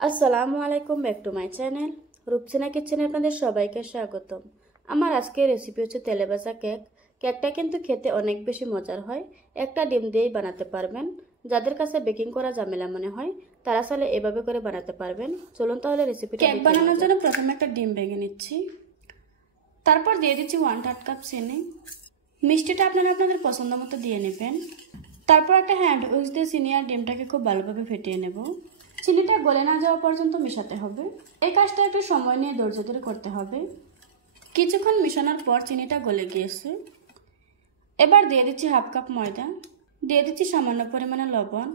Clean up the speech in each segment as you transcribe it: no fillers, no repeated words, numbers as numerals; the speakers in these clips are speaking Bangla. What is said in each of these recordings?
আসসালামু আলাইকুম, back to my channel Rupsina কিচেনে আপনাদের সবাইকে স্বাগতম। আমার আজকের রেসিপি হচ্ছে তেলে ভাজা কেক। কেকটা কিন্তু খেতে অনেক বেশি মজার হয়। একটা ডিম দিয়েই বানাতে পারবেন। যাদের কাছে বেকিং করা ঝামেলা মনে হয় তারা চাইলে এভাবে করে বানাতে পারবেন। চলুন তাহলে রেসিপিটা কেক বানানোর জন্য প্রথমে একটা ডিম ভেঙে নিচ্ছি, তারপর দিয়ে দিচ্ছি 1/3 কাপ চিনি। মিষ্টিটা আপনারা আপনাদের পছন্দ মতো দিয়ে নেবেন। তারপর একটা হ্যান্ড উইক্স দিয়ে চিনি আর ডিমটাকে খুব ভালোভাবে ফেটিয়ে নেব। চিনিটা গলে না যাওয়া পর্যন্ত মেশাতে হবে। এই কাজটা একটু সময় নিয়ে ধৈর্য ধরে করতে হবে। কিছুক্ষণ মেশানোর পর চিনিটা গলে গিয়েছে। এবার দিয়ে দিচ্ছি 1/2 কাপ ময়দা, দিয়ে দিচ্ছি সামান্য পরিমাণে লবণ,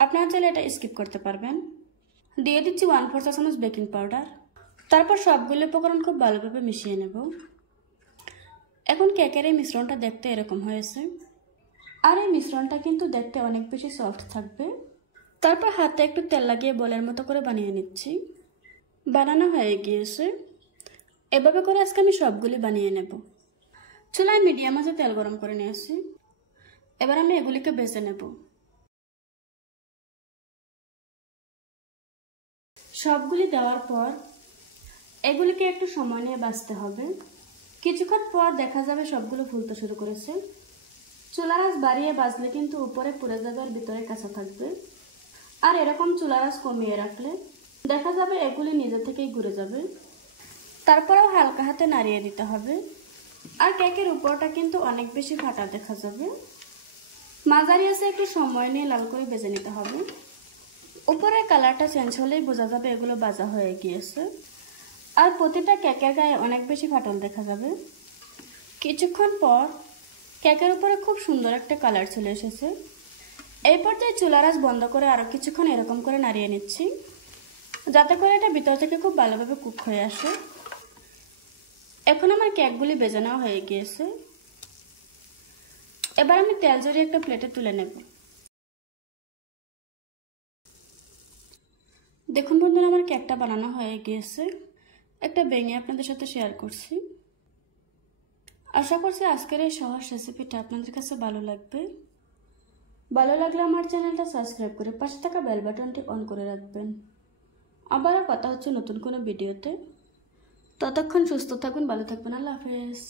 আপনারা চাইলে এটা স্কিপ করতে পারবেন। দিয়ে দিচ্ছি 1/4 চা চামচ বেকিং পাউডার। তারপর সবগুলো উপকরণ খুব ভালোভাবে মিশিয়ে নেব। এখন কেকের এই মিশ্রণটা দেখতে এরকম হয়েছে, আর এই মিশ্রণটা কিন্তু দেখতে অনেক বেশি সফট থাকবে। তারপর হাতে একটু তেল লাগিয়ে বলের মতো করে বানিয়ে নিচ্ছি। বানানো হয়ে গিয়েছে। এভাবে করে আজকে আমি সবগুলি বানিয়ে নেব। চুলায় মিডিয়াম আঁচে তেল গরম করে নিয়েছি। এবার আমি এগুলিকে ভেজে নেব। সবগুলি দেওয়ার পর এগুলিকে একটু সময় নিয়ে ভাজতে হবে। কিছুক্ষণ পর দেখা যাবে সবগুলো ফুলতে শুরু করেছে। চুলার আঁচ বাড়িয়ে ভাজলে কিন্তু উপরে পুড়ে যাবে আর ভিতরে কাঁচা থাকবে। আর এরকম চুলার আঁচ কমিয়ে রাখলে দেখা যাবে এগুলি নিজে থেকেই ঘুরে যাবে। তারপরেও হালকা হাতে নাড়িয়ে দিতে হবে। আর কেকের উপরটা কিন্তু অনেক বেশি ফাটা দেখা যাবে। মাঝারি আঁচে একটু সময় নিয়ে লাল করে ভেজে নিতে হবে। উপরের কালারটা চেঞ্জ হলেই বোঝা যাবে এগুলো ভাজা হয়ে গিয়েছে। আর প্রতিটা কেকের গায়ে অনেক বেশি ফাটল দেখা যাবে। কিছুক্ষণ পর কেকের উপরে খুব সুন্দর একটা কালার চলে এসেছে। এই পর্যায়ে চুলার আঁচ বন্ধ করে আরও কিছুক্ষণ এরকম করে নাড়িয়ে নিচ্ছি, যাতে করে এটা ভিতর থেকে খুব ভালোভাবে কুক হয়ে আসে। এখন আমার কেকগুলি ভেজে নেওয়া হয়ে গিয়েছে। এবার আমি তেল ঝরিয়ে একটা প্লেটে তুলে নেব। দেখুন বন্ধুরা, আমার কেকটা বানানো হয়ে গিয়েছে। একটা ভেঙে আপনাদের সাথে শেয়ার করছি। আশা করছি আজকের এই সহজ রেসিপিটা আপনাদের কাছে ভালো লাগবে। ভালো লাগলে আমার চ্যানেলটা সাবস্ক্রাইব করে পাশে থাকা বেল বাটনটি অন করে রাখবেন। আবারও কথা হচ্ছে নতুন কোনো ভিডিওতে। ততক্ষণ সুস্থ থাকুন, ভালো থাকবেন। আল্লাহ হাফেজ।